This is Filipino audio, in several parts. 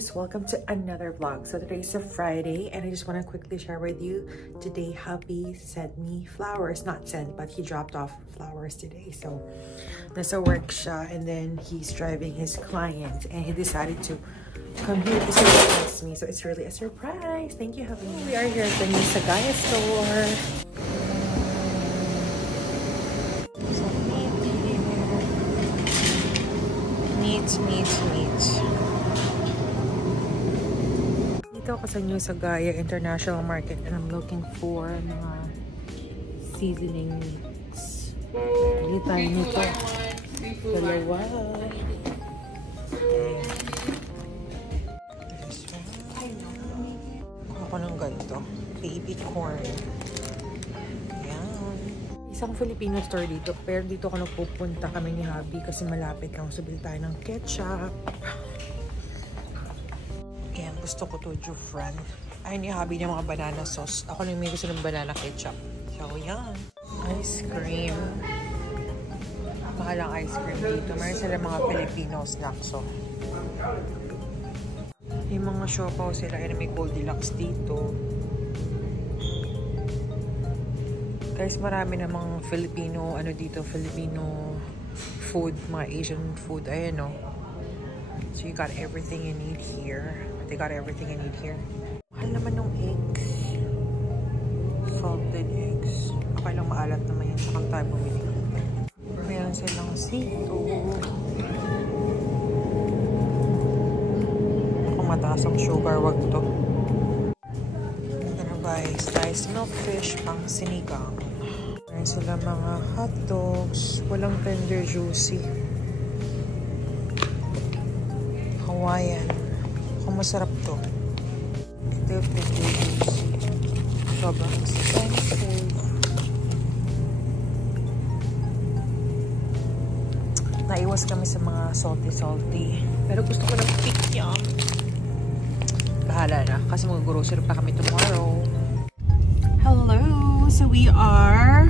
Marcus, welcome to another vlog. So today's a Friday and I just want to quickly share with you today hubby sent me flowers, not sent but he dropped off flowers today. So nasa work siya and then he's driving his client and he decided to come here to surprise me. So it's really a surprise. Thank you, hubby. We are here at the new Sagaya store. Meat. Dito ako sa New Sagaya International Market and I'm looking for mga seasoning meats. Bili tayo nito. Dalawa. Ako ng ganito. Baby corn. Isang Filipino store dito, pero dito ako nagpupunta kami ni hubby kasi malapit lang. So, bili tayo ng ketchup. Ayan, gusto ko to, Jufran. Ayun ni hubby niya mga banana sauce. Ako lang may gusto ng banana ketchup. So, yan. Ice cream. Mahal ang ice cream dito. Meron sila mga Filipino snacks. So, yung mga siopaw sila. Ayun, may Goldilocks dito. Guys, marami namang Filipino, Filipino food, mga Asian food. Ayan, no? So, you got everything you need here. They got everything you need here. Mahal naman ng eggs. Salted eggs. Okay lang, maalat naman yan. Saka tayo bumili. Meron silang sito. Ako mataas ang sugar, wag to. I'm gonna buy sliced milkfish pang sinigang. Meron sila mga hot dogs. Walang tender juicy. Hawaiian. Kung masarap to. Ito yung tender juicy. Sobrang expensive. Naiwas kami sa mga salty. Pero gusto ko ng pikyam. Bahala na. Kasi mag-grocery pa kami tomorrow. Hello! So we are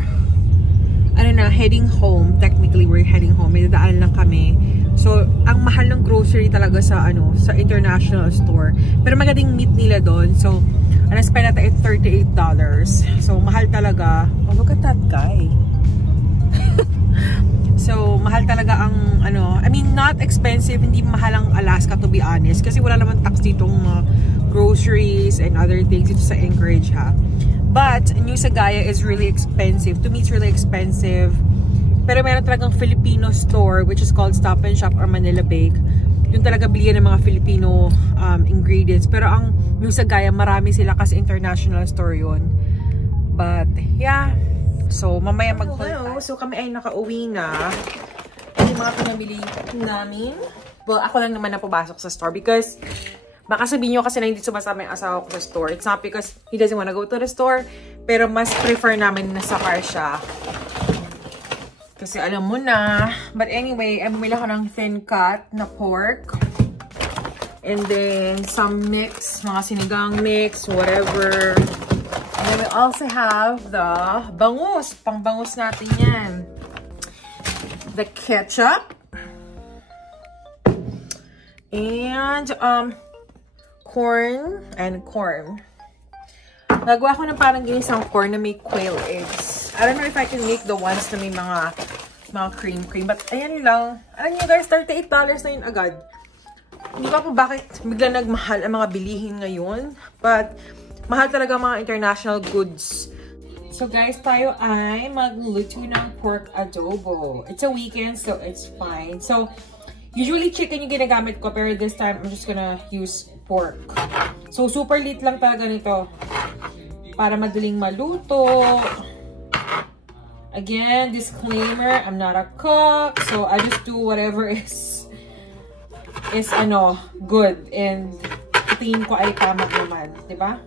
heading home. Technically, we're heading home. May dadaan lang kami. So, ang mahal ng grocery talaga sa sa international store. Pero magandang meat nila doon. So, spend natin $38. So, mahal talaga. Oh, look at that guy. So, mahal talaga ang I mean, not expensive. Hindi mahal ang Alaska, to be honest. Kasi wala naman tax ditong groceries and other things dito sa Anchorage, ha. But, New Sagaya is really expensive. To me, it's really expensive. Pero meron talagang Filipino store, which is called Stop and Shop or Manila Bake. Yung talaga bilihan ng mga Filipino ingredients. Pero ang New Sagaya, marami sila kasi international store yun. But, yeah. So, mamaya mag-haul tayo. So, kami ay nakauwi na. Yung mga pinamili namin. Well, ako lang naman na pumasok sa store because baka sabihin nyo kasi na hindi sumasama yung asawa ko sa store. It's not because he doesn't want to go to the store. Pero mas prefer namin na sa car siya. Kasi alam mo na. But anyway, bumili ako ng thin cut na pork. And then some mix. Mga sinigang mix. Whatever. And then we also have the bangus. Pang-bangus natin yan. The ketchup. And corn. Nagawa ko ng parang ginisang corn na may quail eggs. I don't know if I can make the ones na may mga cream. But ayan lang. Alam nyo guys, $38 na yun agad. Hindi pa po bakit bigla nagmahal ang mga bilihin ngayon. But mahal talaga mga international goods. So guys, tayo ay magluto ng pork adobo. It's a weekend, so it's fine. So usually chicken yung ginagamit ko, pero this time I'm just gonna use pork. So super liit lang talaga nito. Para madaling maluto. Again, disclaimer, I'm not a cook. So I just do whatever is good. And tingin ko ay tama naman. Diba?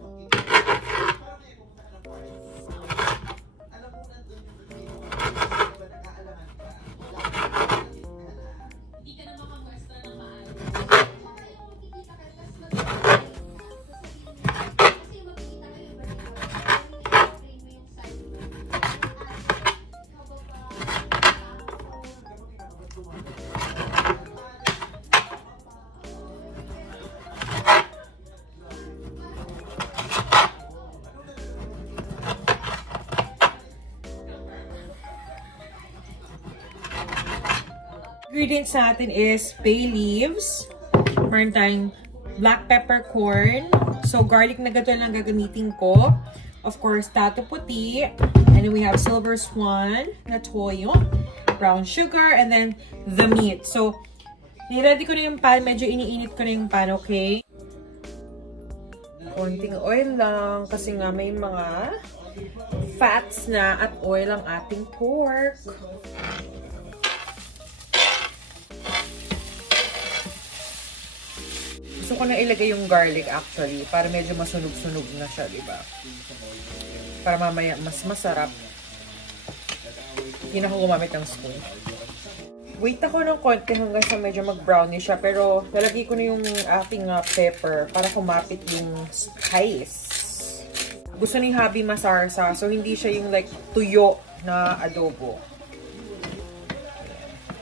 Ingredients natin is bay leaves. Meron tayong black peppercorn. So, garlic na gato lang gagamitin ko. Of course, tato puti. And then we have silver swan na toyo. Brown sugar. And then the meat. So, niready ko na yung pan. Medyo iniinit ko na yung pan, okay? Konting oil lang. Kasi nga may mga fats na at oil ang ating pork. Gusto ko na ilagay yung garlic actually para medyo masunog-sunog na siya, diba? Para mamaya mas masarap. Hindi na ako gumamit ng spoon. Wait ako ng konti hanggang sa medyo mag-brownish siya. Pero lalagay ko na yung ating pepper para kumapit yung spice. Gusto ni hubby masarsa. So hindi siya yung like tuyo na adobo.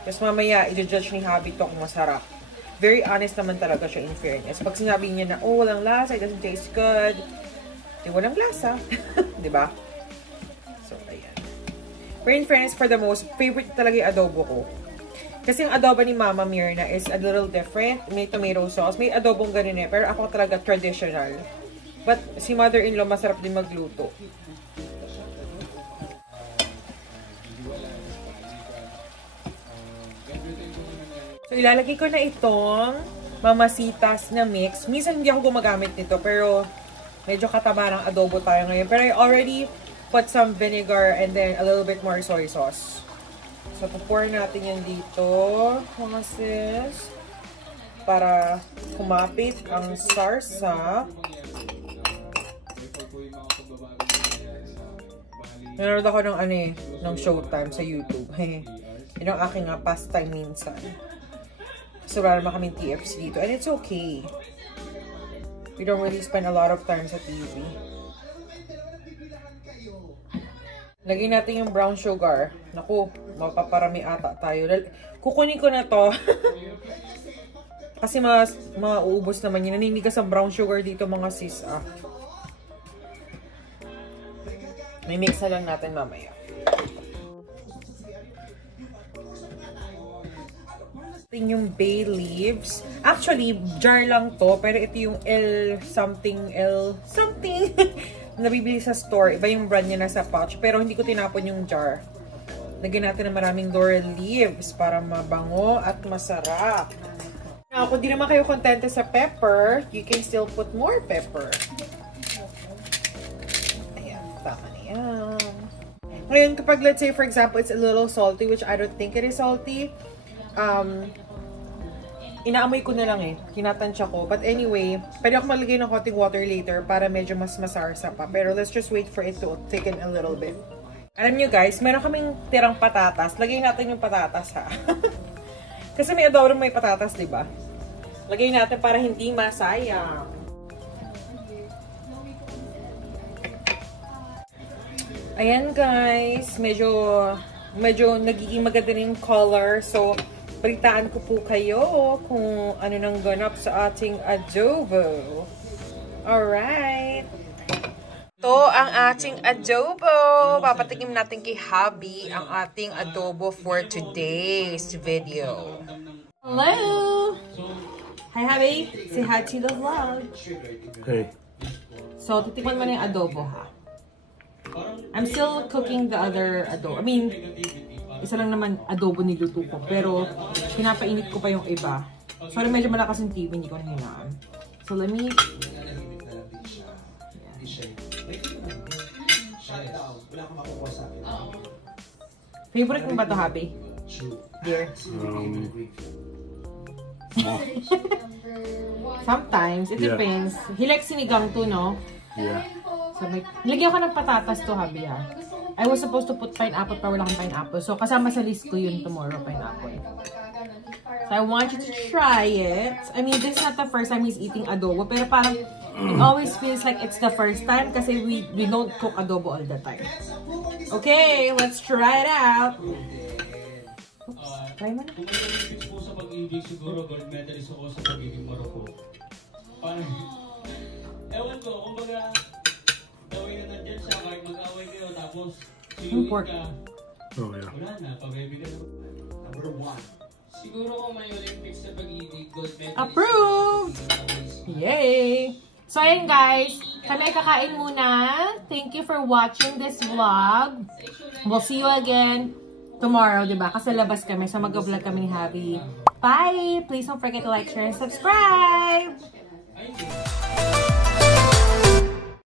Tapos mamaya i-judge ni hubby to kung masarap. Very honest naman talaga siya in fairness. Pag sinabi niya na, oh, walang lasa, it doesn't taste good. Di walang lasa. Diba? So, ayan. Pero in fairness, for the most, favorite talaga yung adobo ko. Kasi yung adobo ni Mama Mirna is a little different. May tomato sauce. May adobong ganun eh. Pero ako talaga traditional. But si mother-in-law, masarap din magluto. So, ilalagay ko na itong mamasitas na mix. Minsan hindi ako gumagamit nito, pero medyo kataba ng adobo tayo ngayon. Pero I already put some vinegar and then a little bit more soy sauce. So, pour natin yan dito, mga sis. Para kumapit ang sarsa. Nanonood ako ng ng Showtime sa YouTube. Yun ang aking pastime minsan. So, wala naman kaming TFC dito. And it's okay. We don't really spend a lot of time sa TV. Lagyan natin yung brown sugar. Naku, mapaparami ata tayo. Kukunin ko na to. Kasi mauubos naman yun. Naninigas ang brown sugar dito mga sis. May mix na lang natin mamaya. Yung bay leaves. Actually, jar lang to. Pero ito yung L something. Nabibili sa store. Iba yung brand niya nasa pouch. Pero hindi ko tinapon yung jar. Lagyan natin ng maraming laurel leaves para mabango at masarap. Now, kung di naman kayo kontente sa pepper, you can still put more pepper. Ayan, tama na yan. Ngayon, kapag let's say, for example, it's a little salty, which I don't think it is salty, inaamoy ko na lang eh. Kinatansya ko. But anyway, pwede ako maglagay ng konting water later para medyo mas masarsa pa. Pero let's just wait for it to thicken a little bit. Alam nyo guys, meron kaming tirang patatas. Lagay natin yung patatas ha. Kasi may adobo may patatas, diba? Lagay natin para hindi masayang. Ayan guys, medyo nagiging maganda na yung color. So, balitaan ko po kayo kung ano nang ganap sa ating adobo. Alright. Ito ang ating adobo. Papatikim natin kay hubby ang ating adobo for today's video. Hello! Hi hubby! Say hi to the vlog. Hey. So, titikman mo na yung adobo ha. I'm still cooking the other adobo. I mean, isa lang naman adobo niluto ko. Pero, pinapainit ko pa yung iba. Sorry, medyo malakas yung TV. Hindi ko nahinaan. So, let me... Favorite mo ba ito, hubby? Dear? Sometimes. It depends. He likes sinigang to, no? Yeah. So, nilagyan ko ng patatas to, hubby, ha? I was supposed to put pineapple, pero wala akong pineapple. So, kasama sa list ko yun tomorrow, pineapple. So, I want you to try it. I mean, this is not the first time he's eating adobo, pero parang it always feels like it's the first time kasi we don't cook adobo all the time. Okay, let's try it out. Oops, try mo na. Sa pag-ibig siguro, gold medalist ako sa pagiging Morocco. Ewan ko, kumbaga, gawin na nandyan siya, kahit mag-away kayo, tapos siyuin ka. Oh, yeah. Wala na, pag-ibig ka. Number 1, Siguro kung may Olympics sa pag-ibig, gold medalist. Approved! Yay! So, ayun guys. Kami ay kakain muna. Thank you for watching this vlog. We'll see you again tomorrow, diba? Kasi labas kami. So, mag-vlog kami ni Javi. Bye! Please don't forget to like, share, and subscribe!